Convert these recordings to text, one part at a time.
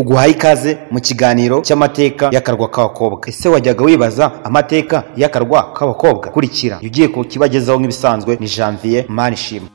Tuguhaye ikaze mu kiganiro cy'amateka y'akarwa k'abakobwa. Ese wajyaga wibaza amateka y'akarwa k'abakobwa? Kurikira ugiye kukibagezaho nk'ibisanzwe ni Janvier Manishimwe.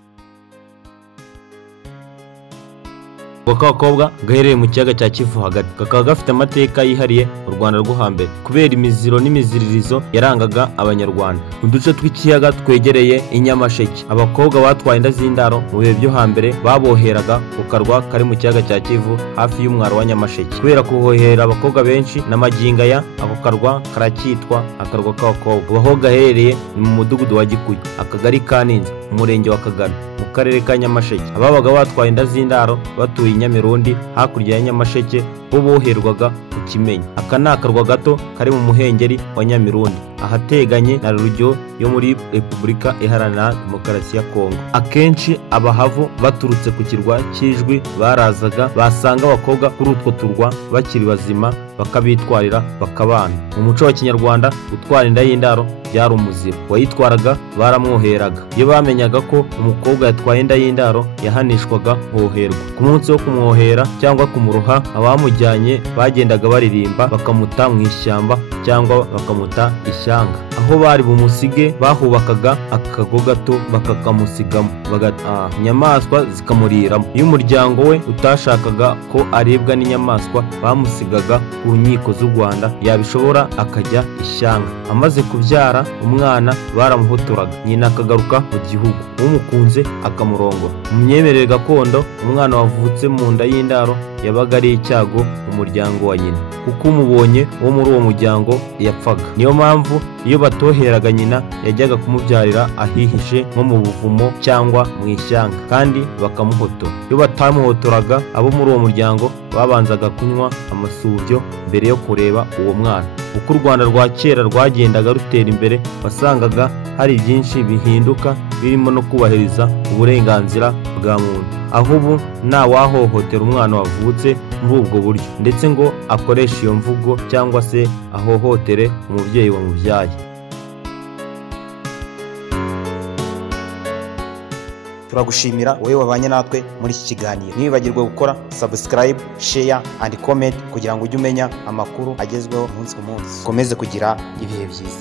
K'abakobwa gaherereye mu kiyaga cya Kivu hagati, kakaba gafite amateka yihariye mu Rwanda rwo hambere kubera imiziro n'imiziririzo yarangaga abanyarwanda. Mu duce tw'ikiyaga twegereye i Nyamasheke, abakobwa batwaye inda z'indaro mu bihe byo hambere baboheraga ku karwa kari mu kiyaga cya Kivu hafi y'umwaro wa Nyamasheke. Kubera kuhohera abakobwa benshi n'amaginga ya ako karwa karacyitwa akarwa k'abakobwa. Aho gaherereye ni mu mudugudu wa Gikuyu, akagari ka Ninza, umurenge wa Kagano, mu karere ka Nyamasheke. Ababaga batwaye inda z'indaro batuye Nyamirundi hakurya ya Nyamasheke bo boherwaga ku Kimenyi. Aka ni akarwa gato kari mu muhengeri wa Nyamirundi ahateganye na Rujyo yo muri Repubulika Iharanira Demokarasi ya Kongo. Akenshi abahavu baturutse ku kirwa cy'Ijwi barazaga basanga abakobwa kuri utwo turwa bakiri bazima bakabitwarira bakabana. Mu muco wa Kinyarwanda gutwara inda y'indaro byari umuziro, wayitwaraga baramwoheraga. Iyo bamenyaga ko umukobwa yatwaye inda y'indaro yahanishwaga hoherwa. Ku munsi wo kumwohera cyangwa kumuroha, abamujyanye bagendaga baririmba bakamuta mu ishyamba cyangwa bakamuta ishyanga. Aho bari bumusige bahubakaga akago gato bakakamusigamo, inyamaswa zikamuriramo. Iyo umuryango we utashakaga ko aribwa n'inyamaswa bamusigaga ku nkiko z'u Rwanda, yabishobora akajya ishyanga. Amaze kubyara umwana baramuhotoraga, nyina akagaruka mu gihugu, umukunze akamurongora. Mu myemerere gakondo umwana wavutse mu nda y'indaro yabaga ari icyago mu muryango wa nyina, kuko umubonye wo muri uwo muryango yapfaga. Niyo mpamvu iyo batoheraga nyina yajyaga kumubyarira ahihishe nko mu buvumo cyangwa mu ishyanga, kandi bakamuhotora. Iyo batamuhotoraga, abo muri uwo muryango babanzaga kunywa amasubyo mbere yo kureba uwo mwana. Uko u Rwanda rwa kera rwagendaga rutera imbere, wasangaga hari byinshi bihinduka birimo no kubahiriza uburenganzira bwa muntu, aho ubu nta wahohotera umwana wavutse muri ubwo buryo, ndetse ngo akoreshe iyo mvugo cyangwa se ahohotere umubyeyi wamubyaye. Turagushimira wowe wabanye natwe muri iki kiganiro. Ntibibagirwe gukora subscribe, share and comment kugira ngo ujye umenya amakuru agezweho umunsi ku munsi. Komeze kugira ibihe byiza.